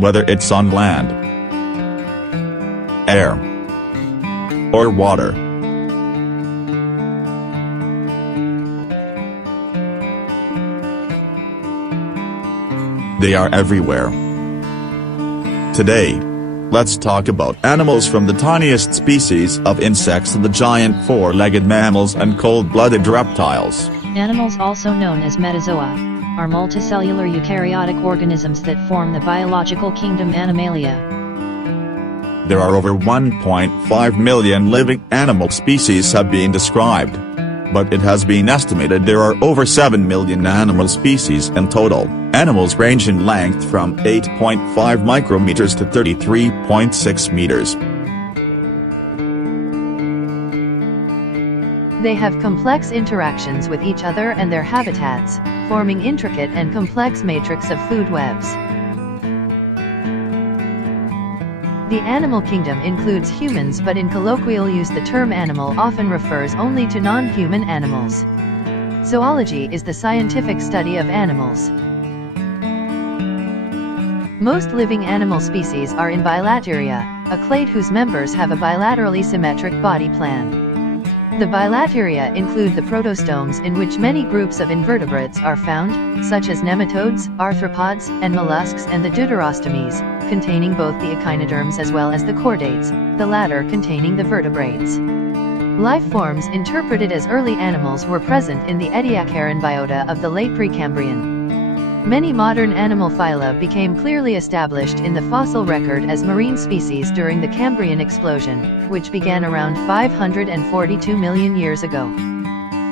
whether it's on land, air, or water. They are everywhere. Today, let's talk about animals from the tiniest species of insects to the giant four-legged mammals and cold-blooded reptiles. Animals, also known as metazoa, are multicellular eukaryotic organisms that form the biological kingdom Animalia. There are over 1.5 million living animal species have been described. But it has been estimated there are over 7 million animal species in total. Animals range in length from 8.5 micrometers to 33.6 meters. They have complex interactions with each other and their habitats, forming intricate and complex matrix of food webs. The animal kingdom includes humans, but in colloquial use the term animal often refers only to non-human animals. Zoology is the scientific study of animals. Most living animal species are in bilateria, a clade whose members have a bilaterally symmetric body plan. The bilateria include the protostomes, in which many groups of invertebrates are found, such as nematodes, arthropods, and mollusks, and the deuterostomes, containing both the echinoderms as well as the chordates, the latter containing the vertebrates. Life forms interpreted as early animals were present in the Ediacaran biota of the late Precambrian. Many modern animal phyla became clearly established in the fossil record as marine species during the Cambrian explosion, which began around 542 million years ago.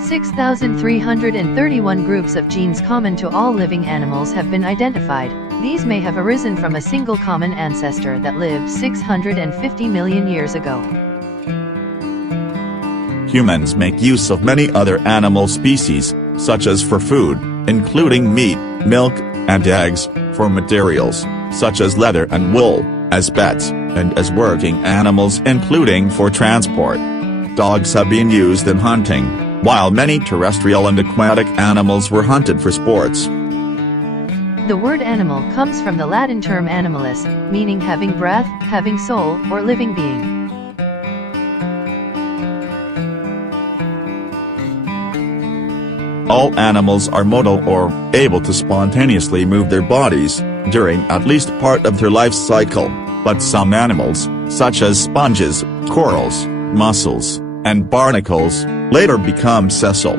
6,331 groups of genes common to all living animals have been identified. These may have arisen from a single common ancestor that lived 650 million years ago. Humans make use of many other animal species, such as for food, including meat, milk, and eggs, for materials, such as leather and wool, as pets, and as working animals including for transport. Dogs have been used in hunting, while many terrestrial and aquatic animals were hunted for sports. The word animal comes from the Latin term animalis, meaning having breath, having soul, or living being. All animals are motile or able to spontaneously move their bodies during at least part of their life cycle, but some animals, such as sponges, corals, mussels, and barnacles, later become sessile.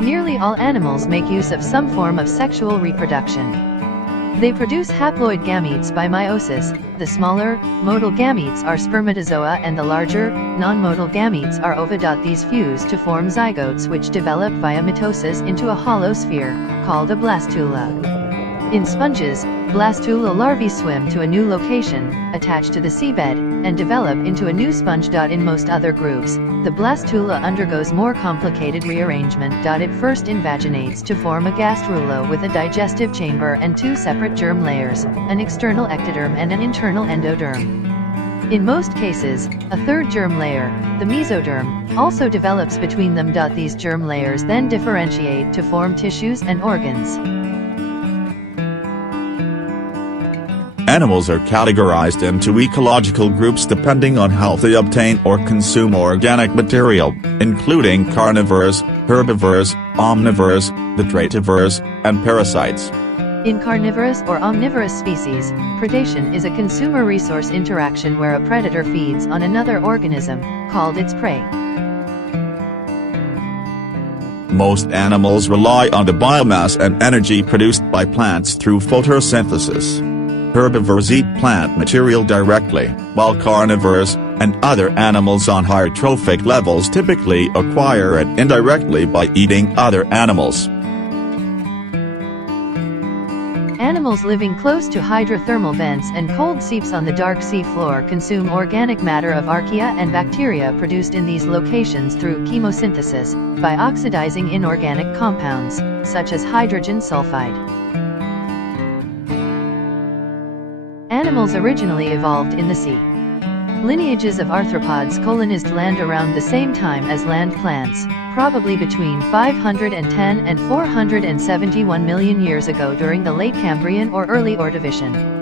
Nearly all animals make use of some form of sexual reproduction. They produce haploid gametes by meiosis. The smaller, motile gametes are spermatozoa and the larger, non-motile gametes are ova. These fuse to form zygotes which develop via mitosis into a hollow sphere, called a blastula. In sponges, blastula larvae swim to a new location, attach to the seabed, and develop into a new sponge. In most other groups, the blastula undergoes more complicated rearrangement. It first invaginates to form a gastrula with a digestive chamber and two separate germ layers, an external ectoderm and an internal endoderm. In most cases, a third germ layer, the mesoderm, also develops between them. These germ layers then differentiate to form tissues and organs. Animals are categorized into ecological groups depending on how they obtain or consume organic material, including carnivores, herbivores, omnivores, detritivores, and parasites. In carnivorous or omnivorous species, predation is a consumer-resource interaction where a predator feeds on another organism, called its prey. Most animals rely on the biomass and energy produced by plants through photosynthesis. Herbivores eat plant material directly, while carnivores, and other animals on higher trophic levels typically acquire it indirectly by eating other animals. Animals living close to hydrothermal vents and cold seeps on the dark sea floor consume organic matter of archaea and bacteria produced in these locations through chemosynthesis, by oxidizing inorganic compounds, such as hydrogen sulfide. Animals originally evolved in the sea. Lineages of arthropods colonized land around the same time as land plants, probably between 510 and 471 million years ago during the late Cambrian or early Ordovician.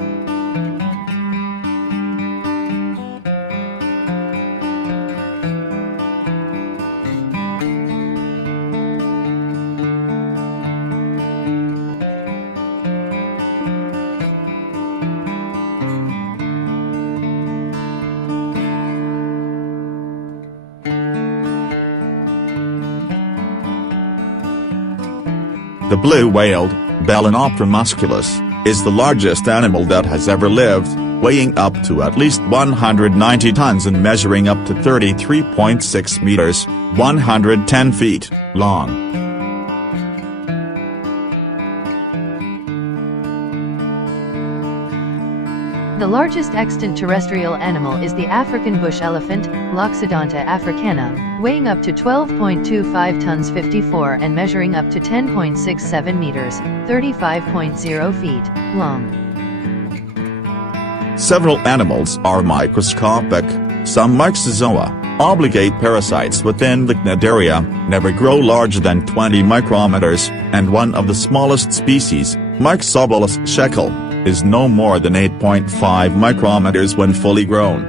The blue whale, Balænoptera musculus, is the largest animal that has ever lived, weighing up to at least 190 tons and measuring up to 33.6 meters, 110 feet, long. The largest extant terrestrial animal is the African bush elephant, Loxodonta africana, weighing up to 12.25 tons 54 and measuring up to 10.67 meters, 35.0 feet, long. Several animals are microscopic. Some myxozoa, obligate parasites within the cnidaria, never grow larger than 20 micrometers, and one of the smallest species, Myxobolus shekel, is no more than 8.5 micrometers when fully grown.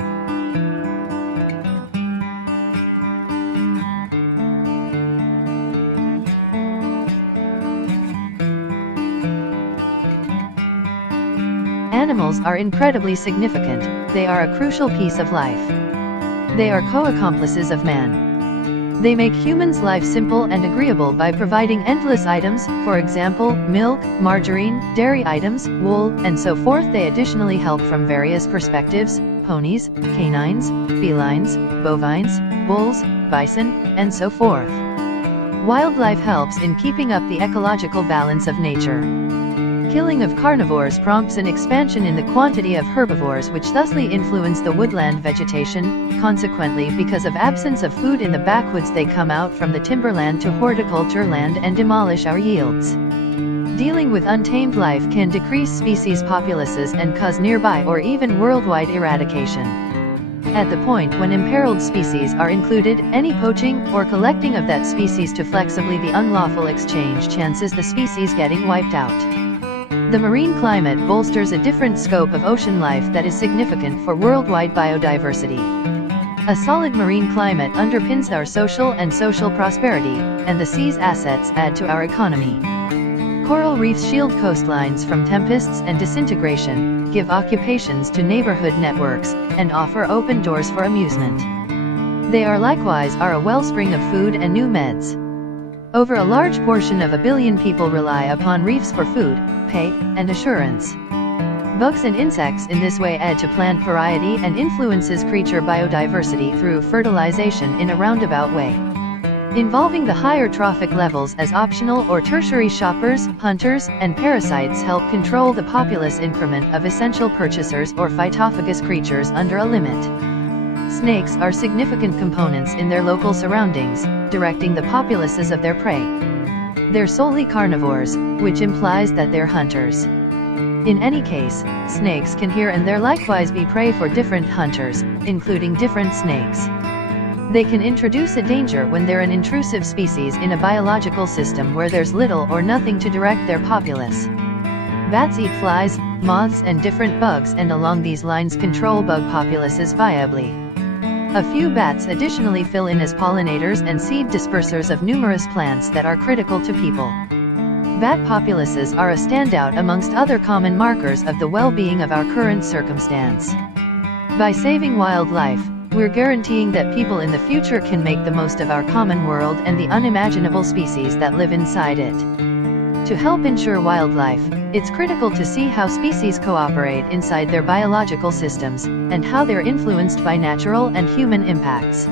Animals are incredibly significant. They are a crucial piece of life. They are co-accomplices of man. They make humans' life simple and agreeable by providing endless items, for example, milk, margarine, dairy items, wool, and so forth. They additionally help from various perspectives: ponies, canines, felines, bovines, bulls, bison, and so forth. Wildlife helps in keeping up the ecological balance of nature. Killing of carnivores prompts an expansion in the quantity of herbivores, which thusly influence the woodland vegetation. Consequently, because of absence of food in the backwoods, they come out from the timberland to horticulture land and demolish our yields. Dealing with untamed life can decrease species populaces and cause nearby or even worldwide eradication. At the point when imperiled species are included, any poaching or collecting of that species to flexibly the unlawful exchange chances the species getting wiped out. The marine climate bolsters a different scope of ocean life that is significant for worldwide biodiversity. A solid marine climate underpins our social prosperity, and the sea's assets add to our economy. Coral reefs shield coastlines from tempests and disintegration, give occupations to neighborhood networks, and offer open doors for amusement. They are likewise a wellspring of food and new meds. Over a large portion of 1 billion people rely upon reefs for food, pay, and assurance. Bugs and insects in this way add to plant variety and influences creature biodiversity through fertilization in a roundabout way. Involving the higher trophic levels as optional or tertiary shoppers, hunters, and parasites help control the populace increment of essential purchasers or phytophagous creatures under a limit. Snakes are significant components in their local surroundings, directing the populaces of their prey. They're solely carnivores, which implies that they're hunters. In any case, snakes can here and there likewise be prey for different hunters, including different snakes. They can introduce a danger when they're an intrusive species in a biological system where there's little or nothing to direct their populace. Bats eat flies, moths, and different bugs, and along these lines control bug populaces viably. A few bats additionally fill in as pollinators and seed dispersers of numerous plants that are critical to people. Bat populaces are a standout amongst other common markers of the well-being of our current circumstance. By saving wildlife, we're guaranteeing that people in the future can make the most of our common world and the unimaginable species that live inside it. To help ensure wildlife, it's critical to see how species cooperate inside their biological systems, and how they're influenced by natural and human impacts.